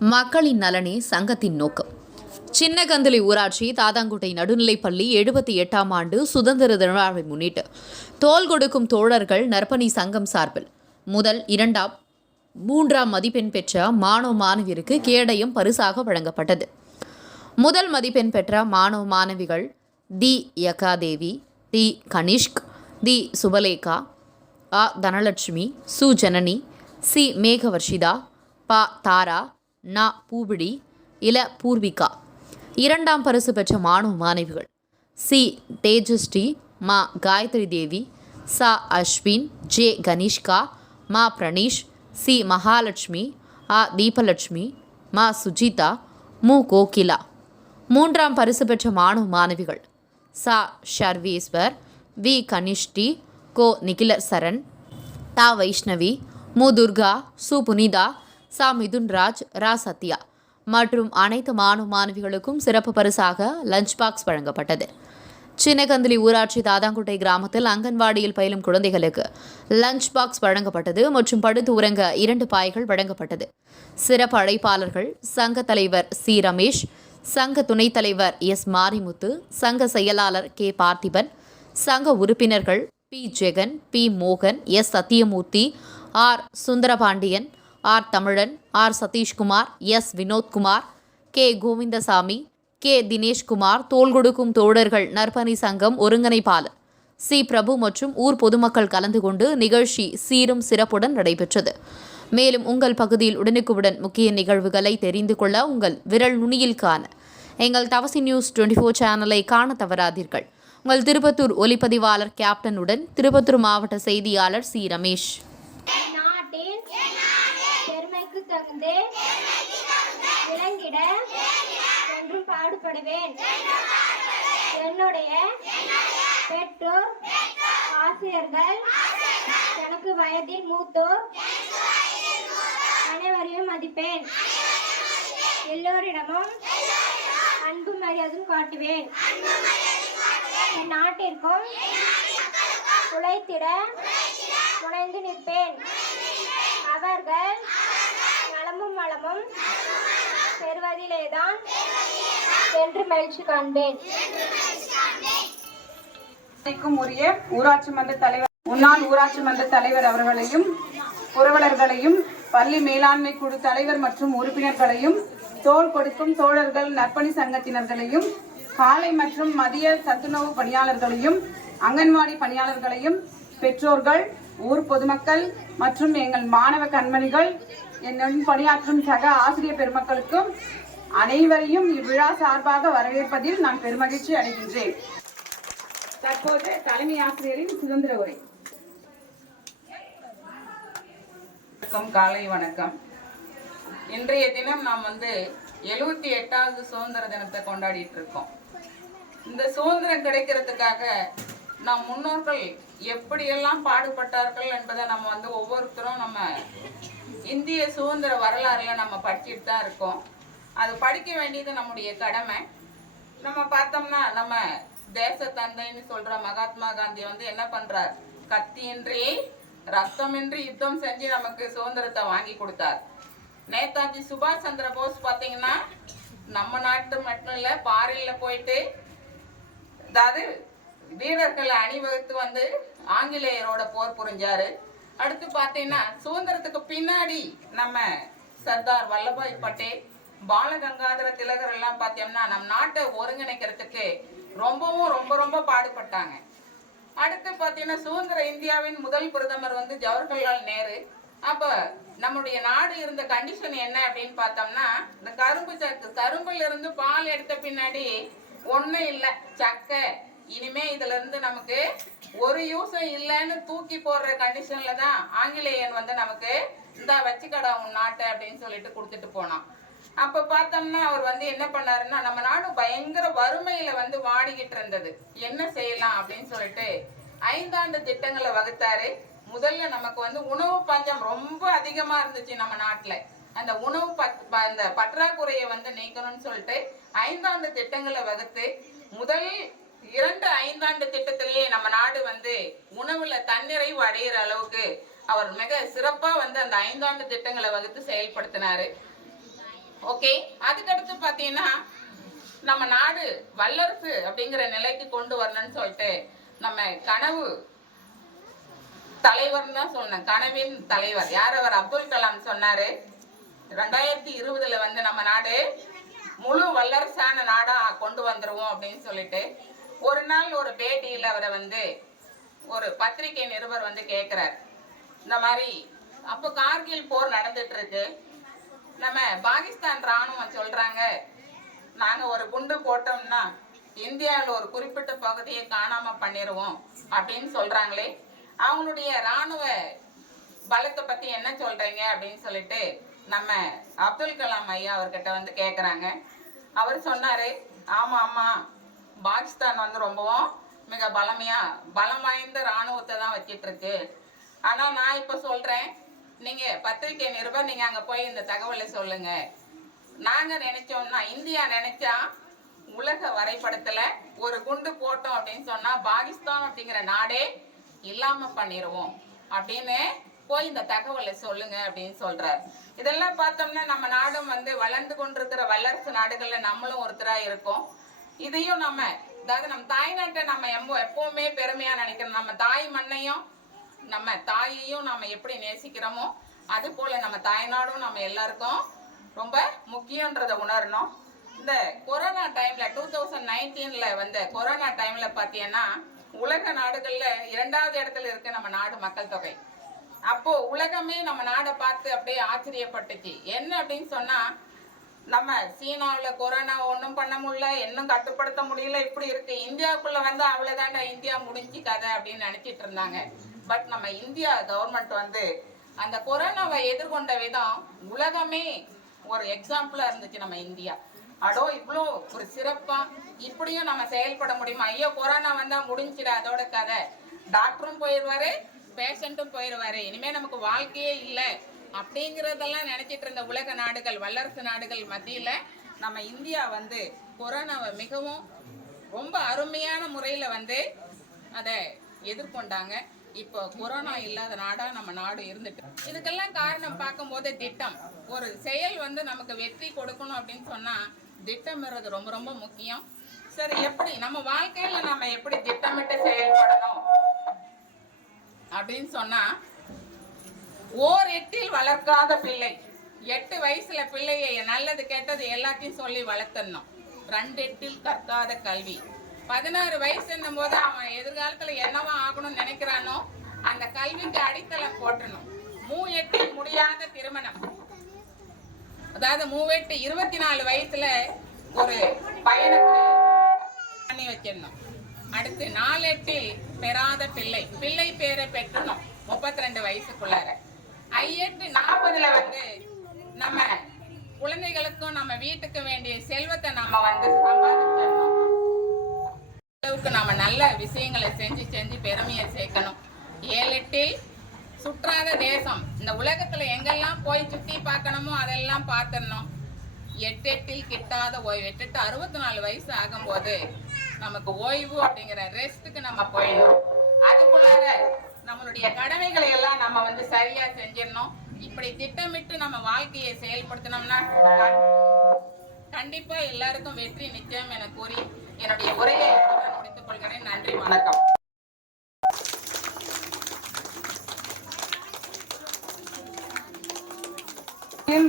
மக்களின் நலனே சங்கத்தின் நோக்கம். சின்னகந்தளி ஊராட்சி தாதாங்குட்டை நடுநிலைப்பள்ளி 78ஆம் ஆண்டு சுதந்திர தினவிழாவை முன்னிட்டு தோள் கொடுக்கும் தோழர்கள் நற்பணி சங்கம் சார்பில் முதல், 2ஆம், 3ஆம் மதிப்பெண் பெற்ற மாணவ மாணவியருக்கு கேடயம் பரிசாக வழங்கப்பட்டது. முதல் மதிப்பெண் பெற்ற மாணவ மாணவிகள் தி யகாதேவி, டி கனிஷ்க், தி சுபலேகா, அ தனலட்சுமி, சு ஜனனி, சி மேகவர்ஷிதா, ப தாரா, ந பூபிடி, இல பூர்விகா. 2ஆம் பரிசு பெற்ற மாணவ மாணவிகள் சி தேஜஸ்ரீ, மா காயத்ரி தேவி, ச அஸ்வின், ஜே கனிஷ்கா, மா பிரணீஷ், சி மகாலட்சுமி, அ தீபலட்சுமி, மா சுஜிதா, மு கோகிலா. 3ஆம் பரிசு பெற்ற மாணவ மாணவிகள் ச ஷர்வீஸ்வர், வி கனிஷ்டி, கோ நிகில சரண், த வைஷ்ணவி, மு துர்கா, சு புனிதா, ச மிதுன்ராஜ், ரா சத்யா மற்றும் அனைத்து மாணவ மாணவிகளுக்கும் சிறப்பு பரிசாக லஞ்ச் பாக்ஸ் வழங்கப்பட்டது. சின்னகந்தளி ஊராட்சி தாதாங்குட்டை கிராமத்தில் அங்கன்வாடியில் பயிலும் குழந்தைகளுக்கு லஞ்ச் பாக்ஸ் வழங்கப்பட்டது மற்றும் படுத்து உறங்க 2 பாய்கள் வழங்கப்பட்டது. சிறப்பு அழைப்பாளர்கள் சங்க தலைவர் சி ரமேஷ், சங்க துணைத் தலைவர் எஸ் மாரிமுத்து, சங்க செயலாளர் கே பார்த்திபன், சங்க உறுப்பினர்கள் பி ஜெகன், பி மோகன், S Sathyamoorthy, R Sundarapandian, R Tamilan, R Sathishkumar, S Vinodkumar, K Govindasamy, K Dineshkumar, தோள் கொடுக்கும் தோழர்கள் நற்பணி சங்கம் ஒருங்கிணைப்பாளர் சி பிரபு மற்றும் ஊர் பொதுமக்கள் கலந்து கொண்டு நிகழ்ச்சி சீரும் சிறப்புடன் நடைபெற்றது. மேலும் உங்கள் பகுதியில் உடனுக்குடன் முக்கிய நிகழ்வுகளை தெரிந்து கொள்ள உங்கள் விரல் நுனியில் காண எங்கள் தவசி நியூஸ் 24 சேனலை காண தவறாதீர்கள். உங்கள் திருப்பத்தூர் ஒலிப்பதிவாளர் கேப்டனுடன் திருப்பத்தூர் மாவட்ட செய்தியாளர் சி ரமேஷ். தகுந்தே விளங்கிட என்றும் பாடுபடுவேன். என்னுடைய பெற்றோர், ஆசிரியர்கள், எனக்கு வயதில் மூத்தோர் அனைவரையும் மதிப்பேன். எல்லோரிடமும் அன்பு மரியாதையும் காட்டுவேன். என் நாட்டிற்கும் உழைத்திட முனைந்து நிற்பேன். அவர்கள் நலமும் வளமும் பெறுவதிலேதான் என்று மகிழ்ச்சி காண்பேன். உரிய ஊராட்சி மன்ற தலைவர், முன்னாள் ஊராட்சி மன்ற தலைவர் அவர்களையும், புரவலர்களையும், பள்ளி மேலாண்மை குழு தலைவர் மற்றும் உறுப்பினர்களையும், தோள் கொடுக்கும் தோழர்கள் நற்பணி சங்கத்தினர்களையும், காலை மற்றும் மதிய சத்துணவு பணியாளர்களையும், அங்கன்வாடி பணியாளர்களையும், பெற்றோர்கள், ஊர் பொதுமக்கள் மற்றும் எங்கள் மாணவ கண்மணிகள், என்னுடன் பணியாற்றும் சக ஆசிரியர் பெருமக்களுக்கும் அனைவரையும் இவ்விழா சார்பாக வரவேற்பதில் நான் பெருமகிழ்ச்சி அடைகின்றேன். தற்போது தலைமை ஆசிரியரின் சுதந்திர உரை. காலை வணக்கம். இன்றைய தினம் நாம் 78வது சுதந்திர தினத்தை கொண்டாடிட்டு இருக்கோம். இந்த சுதந்திரம் கிடைக்கிறதுக்காக நம் முன்னோர்கள் எப்படியெல்லாம் பாடுபட்டார்கள் என்பதை நம்ம ஒவ்வொருத்தரும் நம்ம இந்திய சுதந்திர வரலாறுல நம்ம படிச்சுட்டு தான் இருக்கோம். அது படிக்க வேண்டியது நம்முடைய கடமை. நம்ம பார்த்தோம்னா நம்ம தேச தந்தைன்னு சொல்ற மகாத்மா காந்தி என்ன பண்றார், கத்தியின்றி ரத்தமின்றி யுத்தம் செஞ்சு நமக்கு சுதந்திரத்தை வாங்கி கொடுத்தார். நேதாஜி சுபாஷ் சந்திர போஸ் பார்த்தீங்கன்னா நம்ம நாட்டு மட்டும் இல்லை, பாரின்ல போயிட்டு அதாவது வீரர்களை அணிவகுத்து ஆங்கிலேயரோட போர் புரிஞ்சாரு. அடுத்து பார்த்தீங்கன்னா சுதந்திரத்துக்கு பின்னாடி நம்ம சர்தார் வல்லபாய் பட்டேல், பாலகங்காதர திலகர் எல்லாம் பார்த்தோம்னா நம் நாட்டை ஒருங்கிணைக்கிறதுக்கு ரொம்பவும் ரொம்ப ரொம்ப பாடுபட்டாங்க. அடுத்து பார்த்தீங்கன்னா சுதந்திர இந்தியாவின் முதல் பிரதமர் ஜவஹர்லால் நேரு. அப்ப நம்முடைய நாடு இருந்த கண்டிஷன் என்ன அப்படின்னு பார்த்தோம்னா, இந்த கரும்புல இருந்து பால் எடுத்த பின்னாடி ஒன்றும் இல்லை, சக்கை, இனிமே இதுல இருந்து நமக்கு ஒரு யூஸும் இல்லைன்னு தூக்கி போடுற கண்டிஷன்ல தான் ஆங்கிலேயன் நமக்கு இந்த வச்சுக்கடா உன் நாட்டை அப்படின்னு சொல்லிட்டு கொடுத்துட்டு போனான். அப்ப பார்த்தோம்னா அவர் என்ன பண்ணாருன்னா, நம்ம நாடு பயங்கர வறுமையில வாடிக்கிட்டு இருந்தது, என்ன செய்யலாம் அப்படின்னு சொல்லிட்டு 5 ஆண்டு திட்டங்களை வகுத்தாரு. முதல்ல நமக்கு உணவு பஞ்சம் ரொம்ப அதிகமா இருந்துச்சு நம்ம நாட்டுல. அந்த உணவு அந்த பற்றாக்குறையை நீக்கணும்னு சொல்லிட்டு 5 ஆண்டு திட்டங்களை வகுத்து முதல் 2 5ஆண்டு திட்டத்திலேயே நம்ம நாடு உணவுல தன்னிறைவு அடையிற அளவுக்கு அவர் மிக சிறப்பா அந்த 5 ஆண்டு திட்டங்களை வகுத்து செயல்படுத்தினாரு. ஓகே, அதுக்கடுத்து பார்த்தீங்கன்னா நம்ம நாடு வல்லரசு அப்படிங்கிற நிலைக்கு கொண்டு வரணும்னு சொல்லிட்டு நம்ம கனவு தலைவர் தான் சொன்னேன். கனவின் தலைவர் யார்? அவர் அப்துல் கலாம் சொன்னாரு 2020 வந்து நம்ம நாடு முழு வல்லரசான நாடா கொண்டு வந்துருவோம் அப்படின்னு சொல்லிட்டு. ஒரு நாள் ஒரு பேட்டியில் அவரை வந்து ஒரு பத்திரிகை நிருபர் வந்து கேட்கிறார், இந்த மாதிரி அப்போ கார்கில் போர் நடந்துட்டு இருக்கு, நம்ம பாகிஸ்தான் ராணுவம் சொல்றாங்க நாங்க ஒரு குண்டு போட்டோம்னா இந்தியாவில் ஒரு குறிப்பிட்ட பகுதியை காணாம பண்ணிடுவோம் அப்படின்னு சொல்றாங்களே, அவங்களுடைய ராணுவ பலத்தை பத்தி என்ன சொல்றீங்க அப்படின்னு சொல்லிட்டு நம்ம அப்துல் கலாம் ஐயா அவர்கிட்ட வந்து கேட்குறாங்க. அவர் சொன்னாரு, ஆமா ஆமா, பாகிஸ்தான் வந்து ரொம்பவும் மிக பலம் வாய்ந்த இராணுவத்தை தான் வச்சிட்டு இருக்கு. ஆனா நான் இப்ப சொல்றேன், நீங்க பத்திரிகை நிருபர், நீங்க அங்க போய் இந்த தகவலை சொல்லுங்க. நாங்க நினைச்சோம்னா, இந்தியா நினைச்சா உலக வரைபடத்துல ஒரு குண்டு போட்டோம் அப்படின்னு சொன்னா பாகிஸ்தான் அப்படிங்கிற நாடே இல்லாம பண்ணிடுவோம் அப்படின்னு போய் இந்த தகவலை சொல்லுங்க அப்படின்னு சொல்றாரு. இதெல்லாம் பார்த்தோம்னா நம்ம நாடும் வந்து வளர்ந்து கொண்டிருக்கிற வல்லரசு நாடுகள்ல நம்மளும் ஒருத்தரா இருக்கோம். இதையும் நம்ம, அதாவது நம்ம தாய்நாட்டை நம்ம எப்பவுமே பெருமையா நினைக்கிறோம். நம்ம தாய் மண்ணையும் நம்ம தாயையும் நம்ம எப்படி நேசிக்கிறோமோ அது போல நம்ம தாய்நாடும் நம்ம எல்லாருக்கும் ரொம்ப முக்கியன்றதை உணரணும். இந்த கொரோனா டைம்ல 2019 வந்த கொரோனா டைம்ல பார்த்தீங்கன்னா உலக நாடுகள்ல 2வது இடத்துல இருக்கு நம்ம நாடு மக்கள் தொகை. அப்போ உலகமே நம்ம நாடை பார்த்து அப்படியே ஆச்சரியப்பட்டுச்சு. என்ன அப்படின்னு சொன்னா, நம்ம சீனாவில் கொரோனா ஒன்றும் பண்ண முடியல, இன்னும் கட்டுப்படுத்த முடியல, இப்படி இருக்கு. இந்தியாவுக்குள்ள வந்து அவ்வளோதாண்டா, இந்தியா முடிஞ்சு கதை அப்படின்னு நினைச்சிட்டு இருந்தாங்க. பட் நம்ம இந்தியா கவர்மெண்ட் வந்து அந்த கொரோனாவை எதிர்கொண்ட விதம் உலகமே ஒரு எக்ஸாம்பிளா இருந்துச்சு. நம்ம இந்தியா அடோ இவ்வளோ ஒரு சிறப்பா இப்படியும் நம்ம செயல்பட முடியுமா? ஐயோ கொரோனா வந்தா முடிஞ்சிட அதோட கதை, டாக்டரும் போயிடுவாரு, பேஷண்ட்டும் போயிடுவாரு, இனிமே நமக்கு வாழ்க்கையே இல்லை அப்படிங்கிறதெல்லாம் நினைச்சிட்டு இருந்த உலக நாடுகள், வல்லரசு நாடுகள் மத்தியில நம்ம இந்தியா வந்து கொரோனாவை மிகவும் ரொம்ப அருமையான முறையில வந்து அதை எதிர்கொண்டாங்க. இப்போ கொரோனா இல்லாத நாடா நம்ம நாடு இருந்துட்டு. இதுக்கெல்லாம் காரணம் பார்க்கும்போது திட்டம். ஒரு செயல் வந்து நமக்கு வெற்றி கொடுக்கணும் அப்படின்னு சொன்னா திட்டமிடுறது ரொம்ப ரொம்ப முக்கியம். சரி, எப்படி நம்ம வாழ்க்கையில நம்ம எப்படி திட்டமிட்டு செயல்படணும் அப்படின்னு சொன்னா, ஓர் எட்டில் வளர்க்காத பிள்ளை, 8 வயசுல பிள்ளையை நல்லது கெட்டது எல்லாத்தையும் சொல்லி வளர்த்தணும். 2 எட்டில் கற்காத கல்வி. 16 வயசுன்னும் போது அவன் எதிர்காலத்துல என்னவா ஆகணும்னு நினைக்கிறானோ அந்த கல்விக்கு அடித்தளம் போட்டணும். 3 எட்டில் முடியாத திருமணம், அதாவது 3 எட்டு 24 வயசுல ஒரு பையனுக்கு பண்ணி வச்சிடணும். அடுத்து 4 எட்டில் பெறாத பிள்ளை, பிள்ளை பேரை பெற்றணும் 32 வயசுக்குள்ளார. 5 எட்டு 40ல வந்து நம்ம குழந்தைகளுக்கும் நம்ம வீட்டுக்கு வேண்டிய செல்வத்தை நம்ம வந்து சம்பாதிச்சிடணும். அளவுக்கு நம்ம நல்ல விஷயங்களை செஞ்சு பெருமையை சேர்க்கணும். 7 எட்டில் சுற்றாத தேசம், இந்த உலகத்துல எங்கெல்லாம் போய் சுத்தி பார்க்கணுமோ அதெல்லாம் பார்த்துடணும். 8 எட்டில் கிட்டாத ஓய்வு. 8 எட்டு 64 வயசு ஆகும்போது நமக்கு ஓய்வு அப்படிங்கிற ரெஸ்ட்டுக்கு நம்ம போயிடணும். அதுக்குள்ளார நம்மளுடைய கடமைகளை எல்லாம் நம்ம வந்து சரியா செஞ்சிடணும். இப்படி திட்டமிட்டு நம்ம வாழ்க்கையை செயல்படுத்தினோம்னா கண்டிப்பா எல்லாருக்கும் வெற்றி நிச்சயம் என கூறி என்னுடைய உரையை முடித்துக் கொள்கிறேன். நன்றி, வணக்கம்.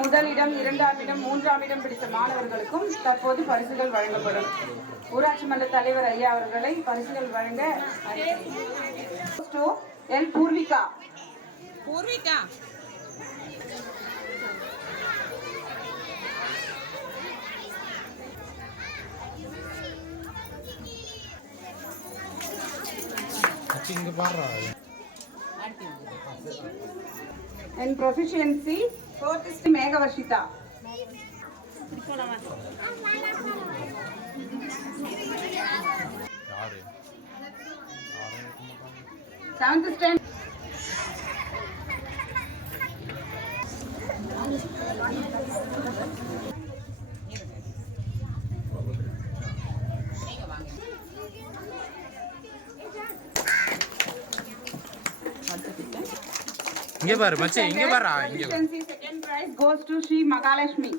முதலிடம், 2ஆம் இடம், 3ஆம் இடம் பிடித்த மாணவர்களுக்கும் தற்போது பரிசுகள் வழங்கப்படும். ஊராட்சி மன்ற தலைவர் ஐயா அவர்களை பரிசுகள் வழங்க L Poorvika. Poorvika and proficiency 4th is Megavashita. 7th standard இங்க பாரு மச்சி, இங்க பாரு. இங்க second prize goes to Sri Mahalakshmi.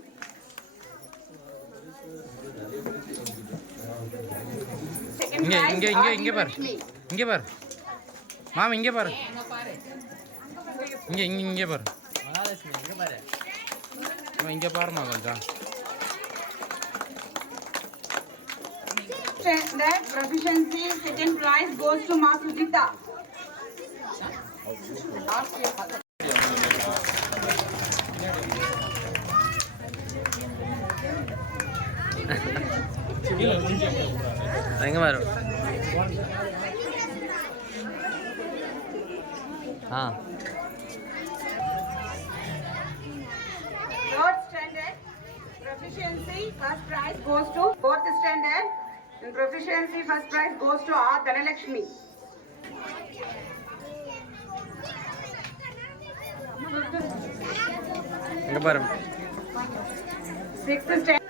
இங்கே prize இங்கே இங்கே இங்கே பாரு Adilakshmi. இங்கே பாரு மாமா இங்கே பாரு இங்கே இங்கே இங்கே பாரு இங்கே பாருமா கொஞ்சம் Standard proficiency, second prize goes to Ma Sujita. எங்கே பாரு ஆ Third standard proficiency, first prize goes to fourth standard. In proficiency, first prize goes to R. Dhanalakshmi. இங்கே பாரு Sixth standard.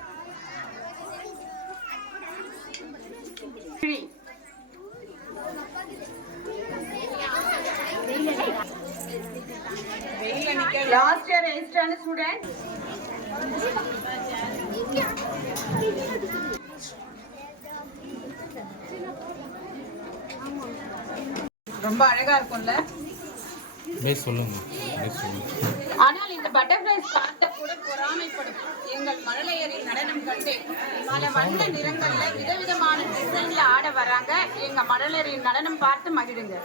Three. Last year 8th standard student. ரொம்ப அழகா இருக்கும்ல. ஆனால் இந்த butterflies பார்த்த கூட பொறாமைப்படும். எங்கள் மழலையரின் நடனம் கண்டு பல வண்ண நிறங்கள்ல விதவிதமான டிசைன்ல ஆட வராங்க. எங்க மழலையரின் நடனம் பார்த்து மகிழுங்க.